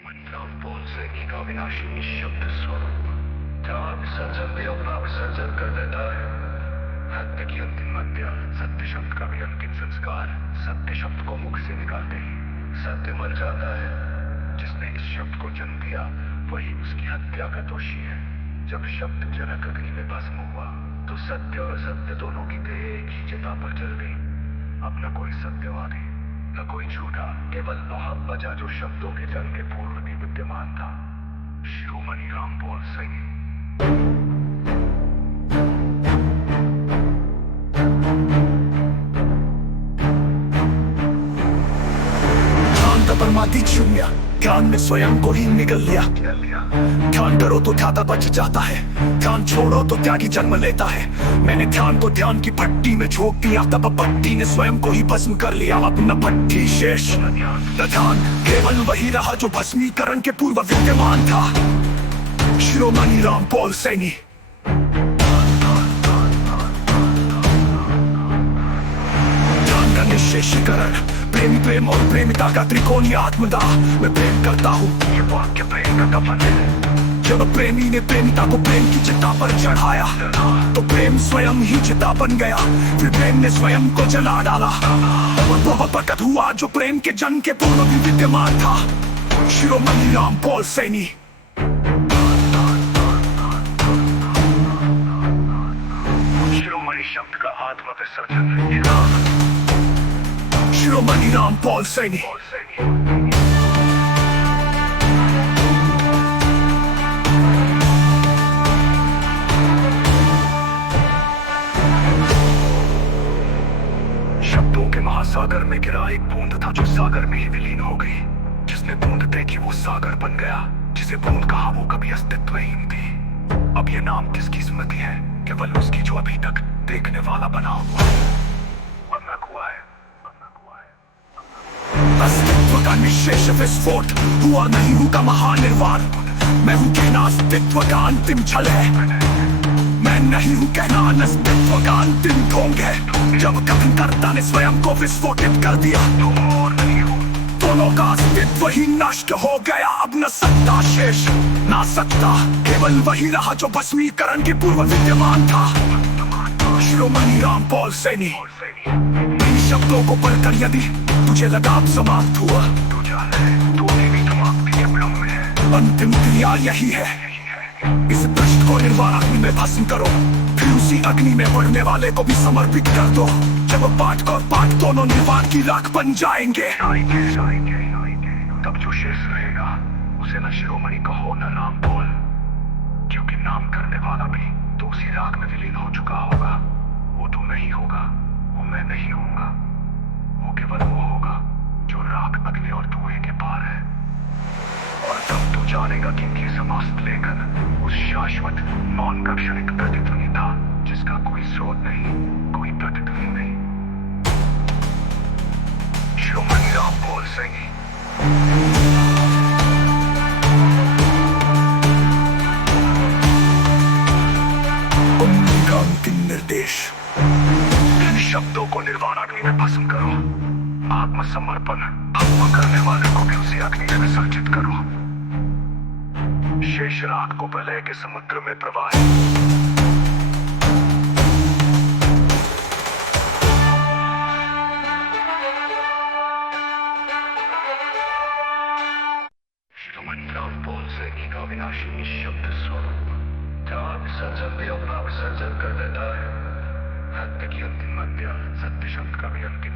मंत्राव बोल से का विनाशी निःशब्द स्वरूप जहाँ विसर्जन भी अपना विसर्जन कर देता है। सत्य की अंतिम हत्या, सत्य शब्द का भी अंतिम संस्कार। सत्य शब्द को मुख से निकालते ही सत्य मर जाता है। जिसने इस शब्द को जन्म दिया वही उसकी हत्या का दोषी है। जब शब्द जनक अग्नि में भस्म हुआ तो सत्य और असत्य दोनों की देह एक ही चिता पर जल गई। अब न कोई सत्यवादी न कोई झूठा, केवल लोहा बजा जो शब्दों के जन्म के पूर्व भी विद्यमान था। शिरोमणि रामपाल सैनी। परमाती शून्य ध्यान में स्वयं को ही निगल लिया। ध्यान करो तो ध्याता बच जाता है, ध्यान छोड़ो तो त्यागी जन्म लेता है। मैंने ध्यान को ध्यान की भट्टी में झोंक दिया, तब भट्टी ने स्वयं को ही भस्म कर लिया। अब न भट्टी शेष न ध्यान, केवल वही रहा जो भस्मीकरण के पूर्व विद्यमान था। शिरोमणि रामपाल सैनी। ध्यान का निःशेषीकरण, प्रेमी प्रेम और प्रेमिका का त्रिकोणीय आत्मदाह। मैं प्रेम करता हूँ, ये वाक्य प्रेम का कफन है। जब प्रेमी ने प्रेमिका को प्रेम की चिता पर चढ़ाया तो प्रेम स्वयं ही चिता बन गया। फिर प्रेम ने स्वयं को जला डाला और वह प्रकट हुआ जो प्रेम के जन्म के पूर्व भी विद्यमान था। शिरोमणि रामपाल सैनी। शिरोमणि शब्द का आत्मा विसर्जन है। शिरोमणि रामपाल सैनी। शब्दों के महासागर में गिरा एक बूंद था जो सागर में ही विलीन हो गई। जिसने बूंद देखी वो सागर बन गया, जिसे बूंद कहा वो कभी अस्तित्वहीन थी। अब ये नाम किसकी स्मृति है? केवल उसकी जो अभी तक देखने वाला बना हुआ है। अस्तित्व का निःशेष विस्फोट हुआ, नहीं हूँ का महानिर्वाण। मैं हूँ कहना अस्तित्व का अंतिम छल है। मैं नहीं हूँ कहना अस्तित्व का अंतिम ढोंग है। जब कथनकर्ता ने स्वयं को विस्फोटित कर दिया दोनों का अस्तित्व ही नष्ट हो गया। अब न सत्ता शेष ना सत्ता, केवल वही रहा जो भस्मीकरण के पूर्व विद्यमान था। शिरोमणि रामपाल सैनी। शब्दों को पढ़कर यदि तुझे लगा अब समाप्त हुआ, अंतिम क्रिया यही है। इस प्रश्न को निर्वाण अग्नि में भस्म करो, फिर उसी अग्नि में बढ़ने वाले को भी समर्पित कर दो। जब पाठ और पाठ दोनों निर्वाण की राख बन जाएंगे तब जो शेष रहेगा उसे न शिरोमणि कहो न रामपाल, क्योंकि नाम करने वाला भी तो उसी राख में विलीन हो चुका होगा। वो तू नहीं होगा, वो मैं नहीं होऊंगा, वो केवल वो होगा जो राख अग्नि और धुएं के पार है। और तब तू जानेगा कि इनकी समस्त लेखन उस शाश्वत मौन का क्षणिक प्रतिध्वनि था, जिसका कोई स्रोत नहीं, कोई प्रतिध्वनि नहीं। शिरोमणि रामपाल सैनी। उनका अंतिम निर्देश। शब्दों को निर्वाण अग्नि में भस्म करो। आत्मसमर्पण भस्म करने वाले को भी उसी अग्नि में विसर्जित करो। शेष राख को प्रलय के समुद्र में प्रवाहित। रामपाल सैनी का विनाशी निःशब्द स्वरूप जहाँ विसर्जन भी अपना विसर्जन कर देता है। सत्य की अंतिम हत्या, सत्य शब्द का भी अंतिम